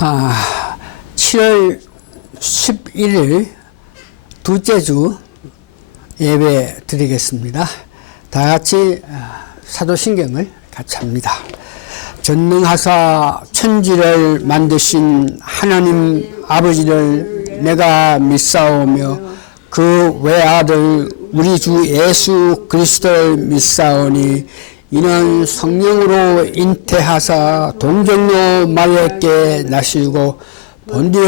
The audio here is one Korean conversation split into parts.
7월 11일 둘째 주 예배 드리겠습니다. 다 같이 사도신경을 같이 합니다. 전능하사 천지를 만드신 하나님 아버지를 내가 믿사오며 그 외아들 우리 주 예수 그리스도를 믿사오니 이는 성령으로 잉태하사 동정녀 마리아에게 나시고 본디오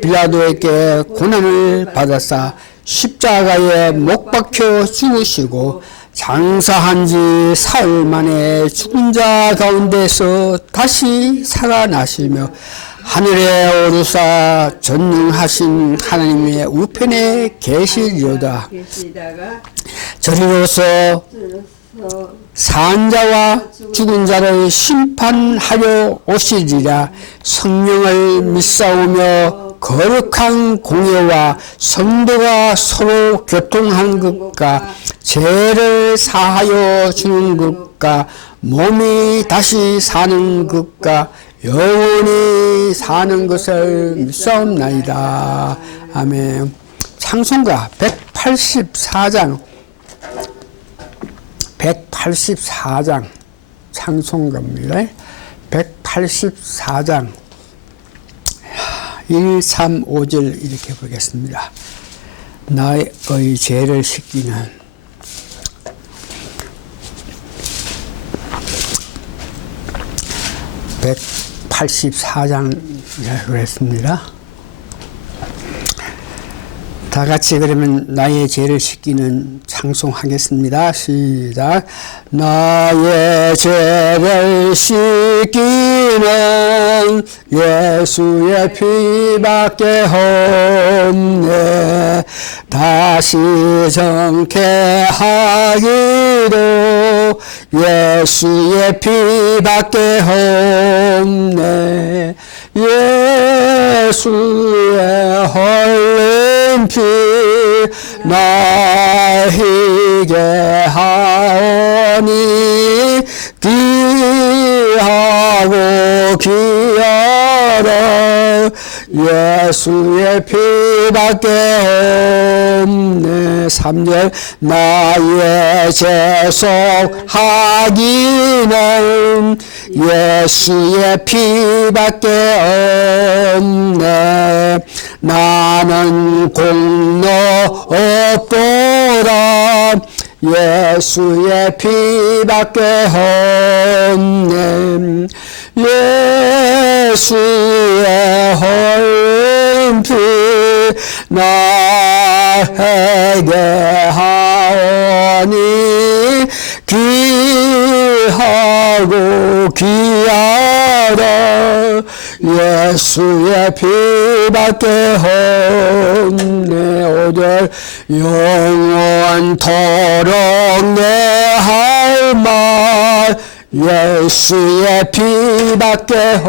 빌라도에게 고난을 받았사 십자가에 못 박혀 죽으시고 장사한 지 사흘 만에 죽은 자 가운데서 다시 살아나시며 하늘에 오르사 전능하신 하나님의 우편에 계시리로다. 저리로서 산 자와 죽은 자를 심판하려 오시리라. 성령을 믿사오며 거룩한 공예와 성도가 서로 교통한 것과 죄를 사하여 주는 것과 몸이 다시 사는 것과 영원히 사는 것을 믿사옵나이다. 아멘. 찬송가 184장 찬송가입니다. 184장 1, 3, 5절 이렇게 보겠습니다. 나의 죄를 씻기는 184장이라고 했습니다. 다 같이 그러면 나의 죄를 씻기는 찬송하겠습니다. 시작. 나의 죄를 씻기는 예수의 피밖에 없네. 다시 정케하기도 예수의 피밖에 없네. 예수의 흘린 피 나에게 하오니 귀하고 귀하라. 예수의 피밖에 없네. 3절 나의 재속하기는 예수의 피밖에 없네. 나는 공로 없보라. 예수의 피밖에 없네. 예수의 흘린 피 나에게 하오니 귀하고 귀하다. 예수의 피밖에 없네. 5절 영원토록 내 할 말 예수의 피밖에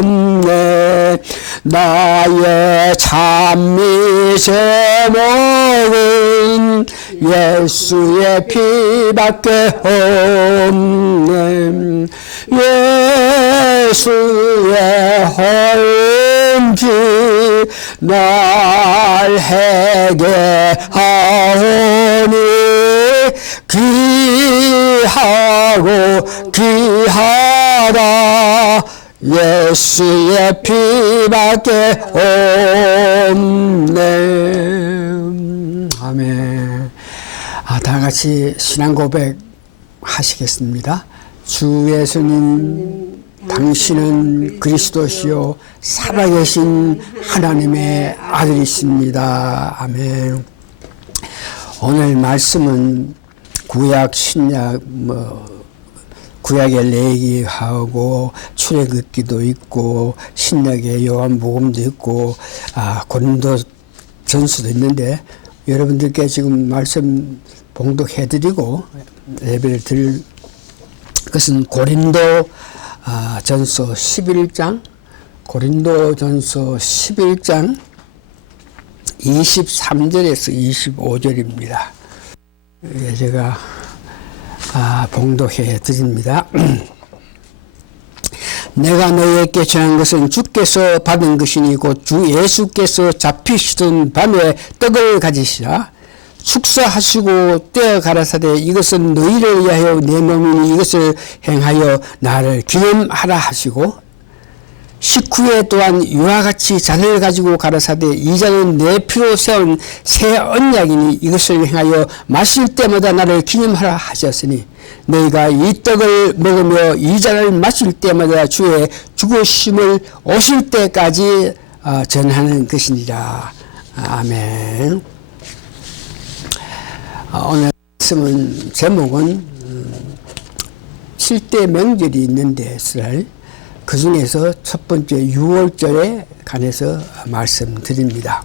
없네. 나의 찬미 제목은 예수의 피밖에 없네. 예수의 흘린 피 날 해결하오니 귀하고 귀하다. 예수의 피밖에 없네. 아멘. 다 같이 신앙 고백 하시겠습니다. 주 예수님, 당신은 그리스도시요 살아계신 하나님의 아들이십니다. 아멘. 오늘 말씀은 구약, 신약, 구약의 레위기하고 출애굽기도 있고 신약의 요한복음도 있고 고린도 전서도 있는데 여러분들께 지금 말씀 봉독해드리고 예배를 드릴 것은 고린도 전서 11장 고린도 전서 11장 23절에서 25절입니다. 제가 봉독해 드립니다. 내가 너희에게 전한 것은 주께서 받은 것이니 곧 주 예수께서 잡히시던 밤에 떡을 가지시라. 축사하시고 떼어 가라사대 이것은 너희를 위하여 내 몸이니 이것을 행하여 나를 기념하라 하시고, 식후에 또한 이와 같이 잔을 가지고 가라사대 이 잔은 내 피로 세운 새 언약이니 이것을 행하여 마실 때마다 나를 기념하라 하셨으니 너희가 이 떡을 먹으며 이 잔을 마실 때마다 주의 죽으심을 오실 때까지 전하는 것이니라. 아멘. 오늘 말씀은 제목은 7대 명절이 있는데 그 중에서 첫 번째 6월절에 관해서 말씀드립니다.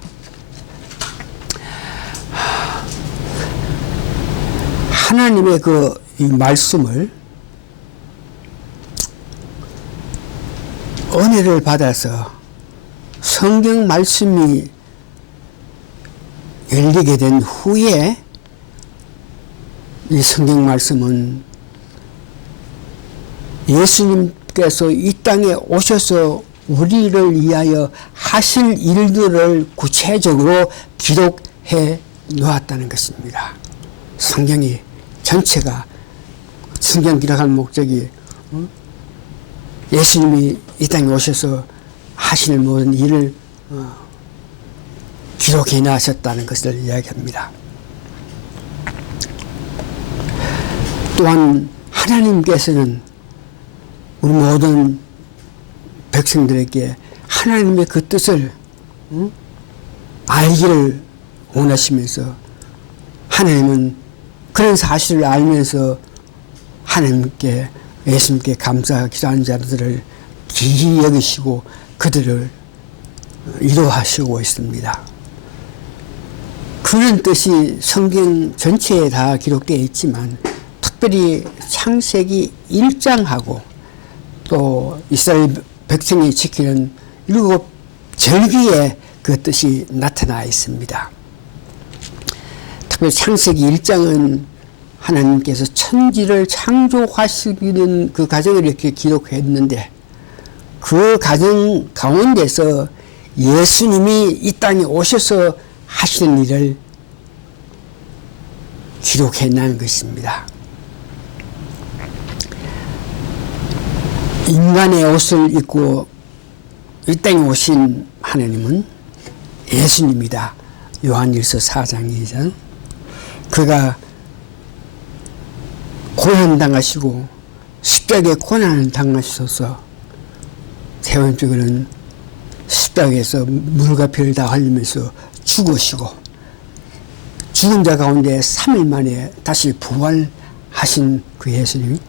하나님의 이 말씀을 은혜를 받아서 성경 말씀이 열리게 된 후에 이 성경 말씀은 예수님께서 이 땅에 오셔서 우리를 위하여 하실 일들을 구체적으로 기록해 놓았다는 것입니다. 성경이 전체가 성경 기록할 목적이 예수님이 이 땅에 오셔서 하시는 모든 일을 기록해 놨었다는 것을 이야기합니다. 또한 하나님께서는 우리 모든 백성들에게 하나님의 그 뜻을 알기를 원하시면서 하나님은 그런 사실을 알면서 하나님께 예수님께 감사 기도하는 자들을 기히 여기시고 그들을 위로하시고 있습니다. 그런 뜻이 성경 전체에 다 기록되어 있지만 특별히 창세기 1장하고 또 이스라엘 백성이 지키는 7 절기에 그 뜻이 나타나 있습니다. 특별히 창세기 1장은 하나님께서 천지를 창조하시는 그 과정을 이렇게 기록했는데 그 과정 가운데서 예수님이 이 땅에 오셔서 하시는 일을 기록해 놓은 것입니다. 인간의 옷을 입고 이 땅에 오신 하나님은 예수님이다. 요한일서 4장 2장. 그가 고난당하시고 십자가에 고난을 당하셔서 세 번째로는 십자가에서 물과 피를 다 흘리면서 죽으시고 죽은 자 가운데 3일 만에 다시 부활하신 그 예수님이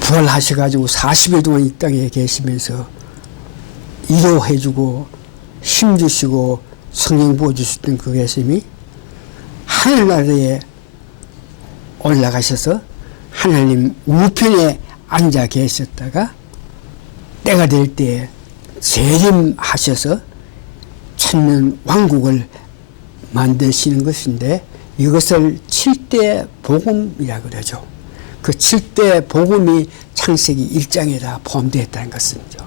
부활하셔가지고 40일 동안 이 땅에 계시면서 위로해주고 힘주시고 성령 부어주셨던 그 예수님이 하늘나라에 올라가셔서 하나님 우편에 앉아 계셨다가 때가 될 때 재림하셔서 천년 왕국을 만드시는 것인데 이것을 7대 복음이라 그러죠. 그 7대 복음이 창세기 1장에 다 포함되어 있다는 것이죠.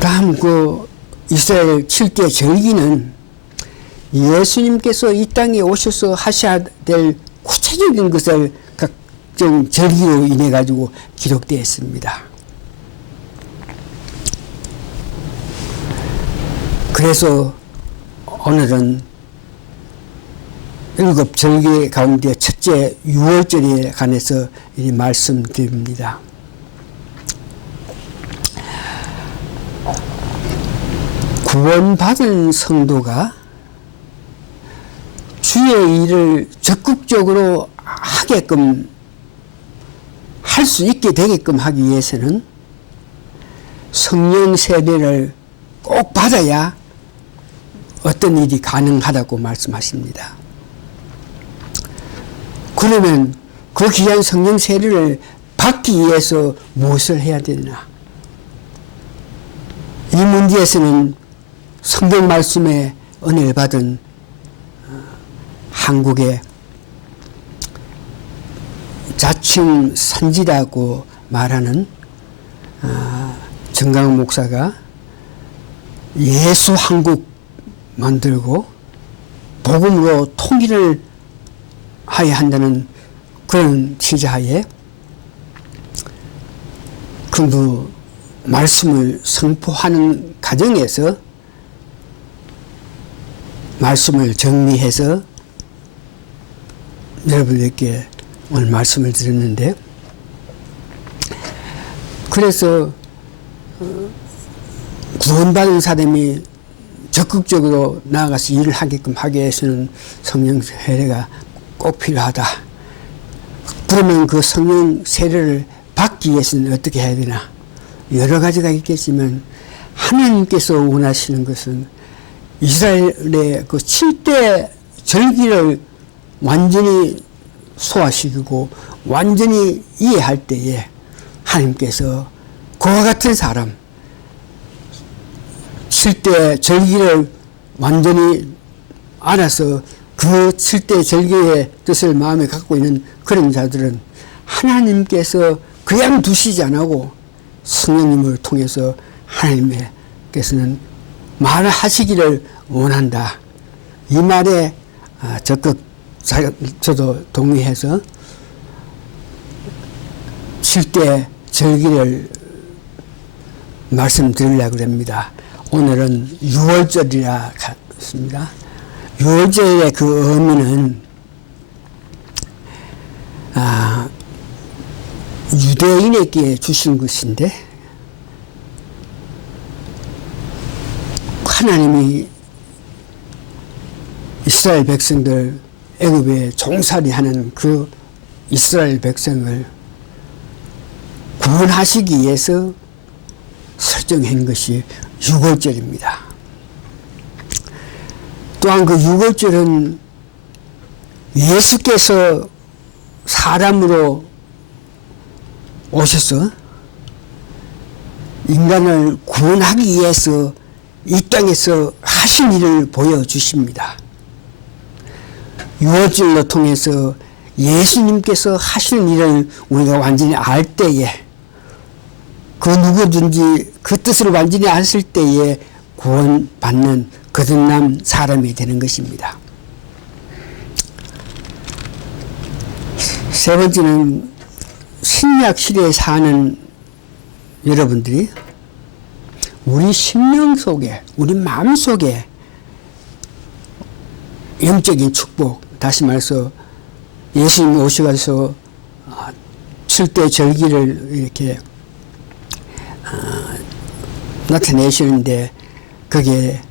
다음 그 이스라엘 7대 절기는 예수님께서 이 땅에 오셔서 하셔야 될 구체적인 것을 각종 절기로 인해 가지고 기록되어 있습니다. 그래서 오늘은 7 절기 가운데 첫째 6월절에 관해서 이 말씀드립니다. 구원받은 성도가 주의 일을 적극적으로 하게끔 할 수 있게 되게끔 하기 위해서는 성령 세례를 꼭 받아야 어떤 일이 가능하다고 말씀하십니다. 그러면 그 귀한 성령 세례를 받기 위해서 무엇을 해야 되나? 이 문제에서는 성경 말씀에 은혜를 받은 한국의 자칭 선지라고 말하는 정강 목사가 예수 한국 만들고 복음으로 통일을 하여야 한다는 그런 취지하에 그 말씀을 선포하는 과정에서 말씀을 정리해서 여러분들께 오늘 말씀을 드렸는데, 그래서 구원받은 사람이 적극적으로 나아가서 일을 하게끔 하기 위해서는 성령 세례가 꼭 필요하다. 그러면 그 성령 세례를 받기 위해서는 어떻게 해야 되나? 여러 가지가 있겠지만 하나님께서 원하시는 것은 이스라엘의 그 7대 절기를 완전히 소화시키고 완전히 이해할 때에 하나님께서 그와 같은 사람, 7대 절기를 완전히 알아서 그 7대 절기의 뜻을 마음에 갖고 있는 그런 자들은 하나님께서 그냥 두시지 않고 성령님을 통해서 하나님께서는 말을 하시기를 원한다. 이 말에 적극 저도 동의해서 7대 절기를 말씀드리려고 합니다. 오늘은 6월절이라 했습니다. 6월절의 그 의미는 유대인에게 주신 것인데, 하나님이 이스라엘 백성들 애굽에 종살이하는 그 이스라엘 백성을 구원하시기 위해서 설정한 것이 6월절입니다. 또한 그 6월절은 예수께서 사람으로 오셔서 인간을 구원하기 위해서 이 땅에서 하신 일을 보여주십니다. 6월절로 통해서 예수님께서 하시는 일을 우리가 완전히 알 때에, 그 누구든지 그 뜻을 완전히 알았을 때에 구원받는 거듭난 사람이 되는 것입니다. 세 번째는 신약 시대에 사는 여러분들이 우리 심령 속에, 우리 마음 속에 영적인 축복, 다시 말해서 예수님이 오셔서 7대 절기를 이렇게 나타내시는데, 거기에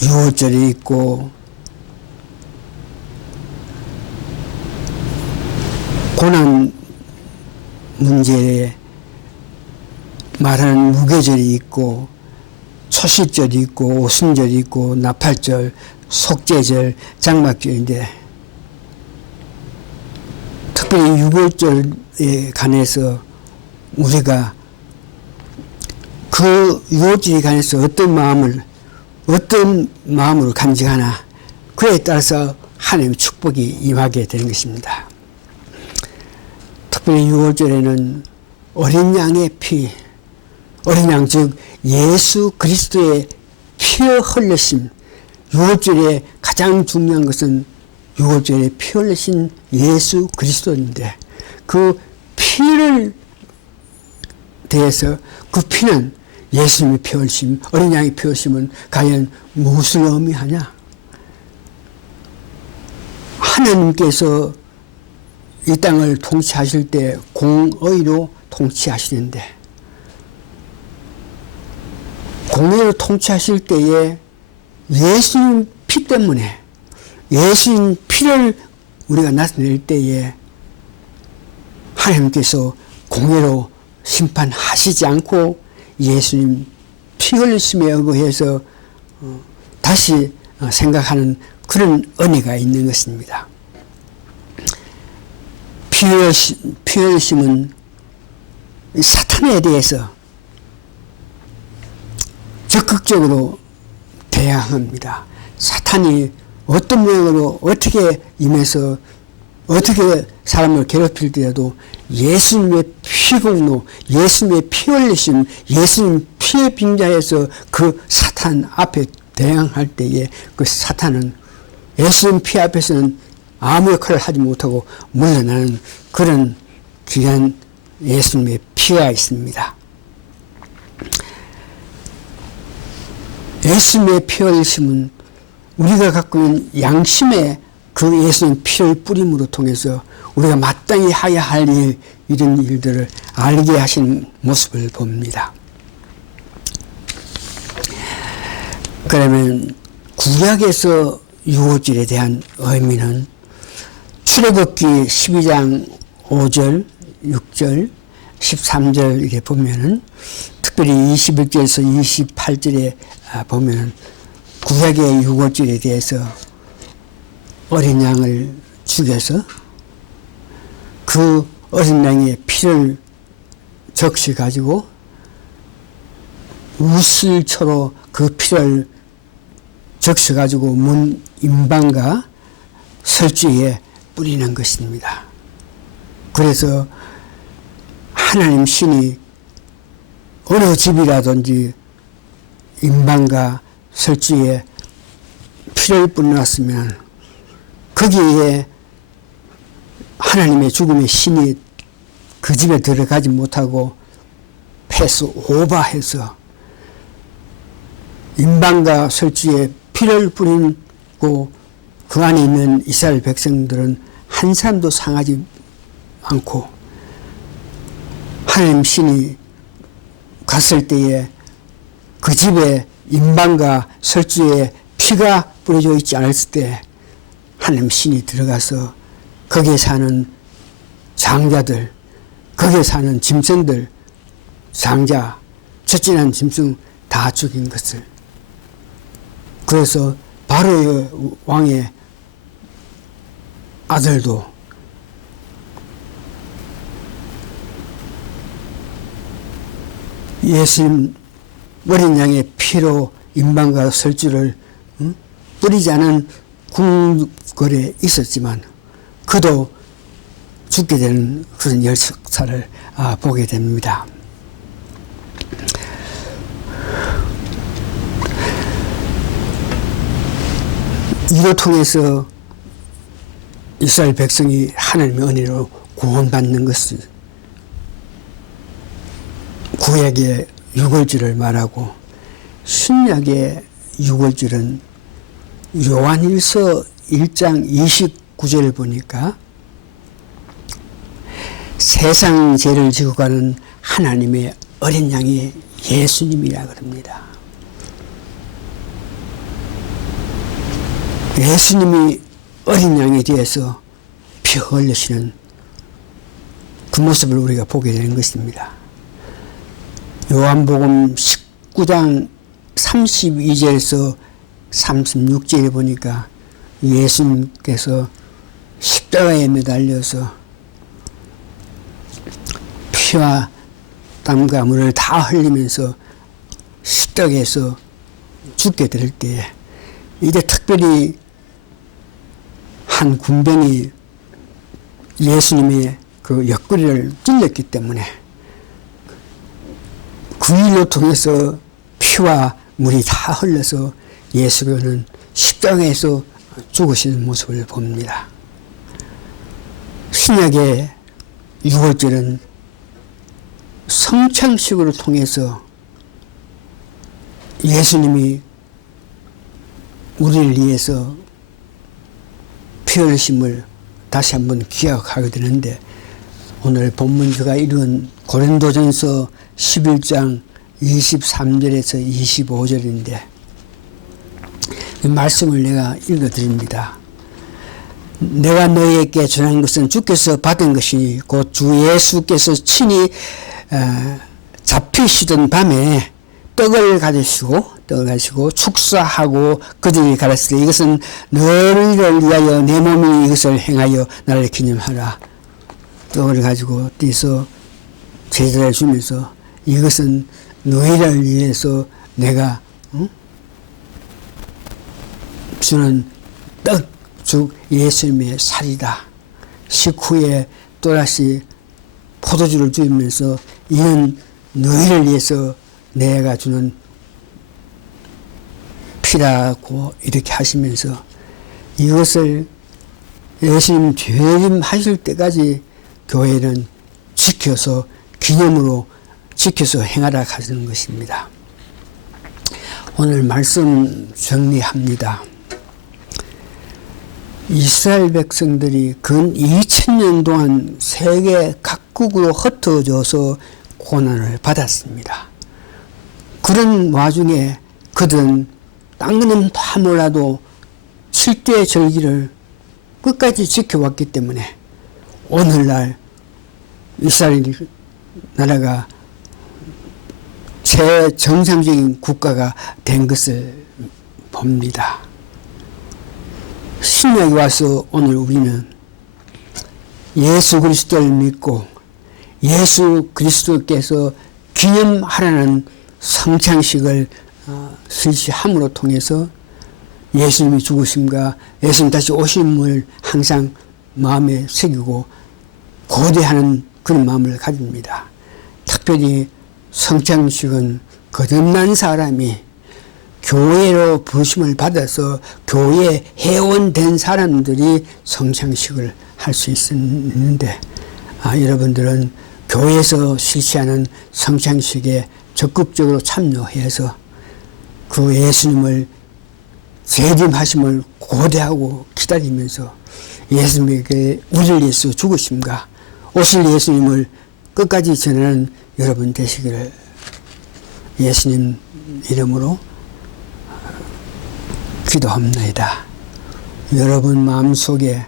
6월절이 있고 고난 문제에 말하는 무교절이 있고 초실절이 있고 오순절이 있고 나팔절, 속죄절, 장막절인데, 특별히 6월절에 관해서 우리가 그 6월절에 관해서 어떤 마음으로 간직하나, 그에 따라서 하나님의 축복이 임하게 되는 것입니다. 특별히 6월절에는 어린 양의 피, 어린 양 즉 예수 그리스도의 피어 흘리심, 6월절에 가장 중요한 것은 6월절에 피 흘리신 예수 그리스도인데, 그 피를 대해서 그 피는 예수님의 피 흘리심, 어린 양의 피 흘리심은 과연 무엇을 의미하냐? 하나님께서 이 땅을 통치하실 때 공의로 통치하시는데, 공의로 통치하실 때에 예수님 피 때문에, 예수님 피를 우리가 나타낼 때에 하나님께서 공의로 심판하시지 않고 예수님 피 흘리심에 의해서 다시 생각하는 그런 은혜가 있는 것입니다. 피 흘리심은 사탄에 대해서 적극적으로 대항합니다. 사탄이 어떤 모양으로 어떻게 임해서 어떻게 사람을 괴롭힐 때라도 예수님의 피공로, 예수님의 피 흘리심, 예수님 피의 빙자에서 그 사탄 앞에 대항할 때에 그 사탄은 예수님 피 앞에서는 아무 역할을 하지 못하고 물러나는 그런 귀한 예수님의 피가 있습니다. 예수님의 피 흘리심은 우리가 갖고 있는 양심의 그 예수님 피를 뿌림으로 통해서 우리가 마땅히 해야 할 일, 이런 일들을 알게 하신 모습을 봅니다. 그러면 구약에서 유월절에 대한 의미는 출애굽기 12장 5절, 6절, 13절 이렇게 보면은 특별히 21절에서 28절에 보면은 구약의 유월절에 대해서 어린 양을 죽여서 그 어린 양의 피를 적시 가지고 우슬초로 그 피를 적셔 가지고 문 임방과 설주에 뿌리는 것입니다. 그래서 하나님 신이 어느 집이라든지 임방과 설주에 피를 뿌려놨으면 거기에 하나님의 죽음의 신이 그 집에 들어가지 못하고 패스 오버해서 임방과 설주에 피를 뿌리고 그 안에 있는 이스라엘 백성들은 한 사람도 상하지 않고 하나님 신이 갔을 때에 그 집에 임방과 설주에 피가 뿌려져 있지 않았을 때 하나님 신이 들어가서 거기에 사는 장자들, 거기에 사는 짐승들, 장자, 첫째난 짐승 다 죽인 것을. 그래서 바로의 왕의 아들도 예수님 어린 양의 피로 임방과 설주를 뿌리지 않은 궁궐에 있었지만 그도 죽게 되는 그런 역사를 보게 됩니다. 이로 통해서 이스라엘 백성이 하나님의 은혜로 구원받는 것을 구약의 유월절을 말하고 신약의 유월절은 요한일서 1장 29절을 보니까 세상 죄를 지고 가는 하나님의 어린 양이 예수님이라 그럽니다. 예수님이 어린 양에 대해서 피 흘리시는 그 모습을 우리가 보게 되는 것입니다. 요한복음 19장 32절에서 36절에 보니까 예수님께서 십자가에 매달려서 피와 땀과 물을 다 흘리면서 십자가에서 죽게 될 때에 이제 특별히 한 군병이 예수님의 그 옆구리를 찔렸기 때문에 그 일로 통해서 피와 물이 다 흘러서 예수께서는 십자가에서 죽으시는 모습을 봅니다. 신약의 유월절은 성찬식을 통해서 예수님이 우리를 위해서 피 흘리심을 다시 한번 기억하게 되는데 오늘 본문주가 이룬 고린도전서 11장 23절에서 25절인데 이 말씀을 내가 읽어드립니다. 내가 너희에게 전한 것은 주께서 받은 것이니 곧 주 예수께서 친히 잡히시던 밤에 떡을 가지시고 축사하고 그들이 가르치되 이것은 너희를 위하여 내 몸이 이것을 행하여 나를 기념하라. 떡을 가지고 떼서 제자를 주면서 이것은 너희를 위해서 내가 주는 떡, 즉 예수님의 살이다. 식후에 또다시 포도주를 주면서 이는 너희를 위해서 내가 주는 피라고 이렇게 하시면서 이것을 예수님 재림하실 때까지 교회는 지켜서 기념으로 지켜서 행하라 하시는 것입니다. 오늘 말씀 정리합니다. 이스라엘 백성들이 근 2000년 동안 세계 각국으로 흩어져서 고난을 받았습니다. 그런 와중에 그들은 땅은 다 몰라도 7대 절기를 끝까지 지켜왔기 때문에 오늘날 이스라엘 나라가 최정상적인 국가가 된 것을 봅니다. 신약에 와서 오늘 우리는 예수 그리스도를 믿고 예수 그리스도께서 기념하라는 성찬식을 실시함으로 통해서 예수님이 죽으심과 예수님 다시 오심을 항상 마음에 새기고 고대하는 그런 마음을 가집니다. 특별히 성찬식은 거듭난 사람이 교회로 부르심을 받아서 교회 회원된 사람들이 성찬식을 할 수 있는데 여러분들은 교회에서 실시하는 성찬식에 적극적으로 참여해서 그 예수님을 재림하심을 고대하고 기다리면서 예수님에게 우리를 위해서 죽으심과 오실 예수님을 끝까지 전하는 여러분 되시기를 예수님 이름으로 기도합니다. 여러분 마음속에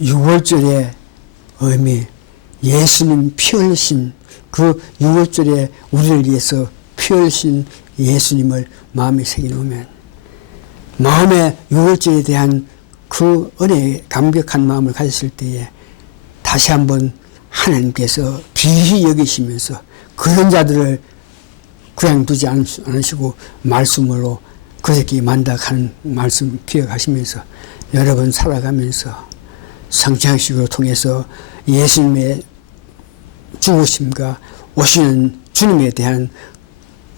6월절의 의미, 예수님 피 흘리신 그 6월절에 우리를 위해서 피 흘리신 예수님을 마음에 새겨놓으면 마음에 6월절에 대한 그 은혜에 감격한 마음을 가졌을 때에 다시 한번 하나님께서 귀히 여기시면서 그런 자들을 그냥 두지 않으시고 말씀으로 그렇게 만닥하는 말씀 기억하시면서 여러분 살아가면서 성찬식을 통해서 예수님의 죽으심과 오시는 주님에 대한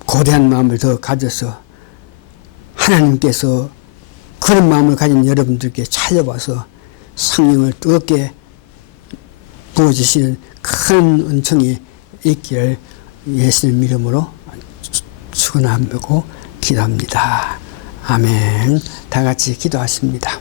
고대한 마음을 더 가져서 하나님께서 그런 마음을 가진 여러분들께 찾아와서 성령을 뜨겁게 부어주시는 큰 은총이 있기를 예수님 이름으로 축원하고 기도합니다. 아멘. 다 같이 기도하십니다.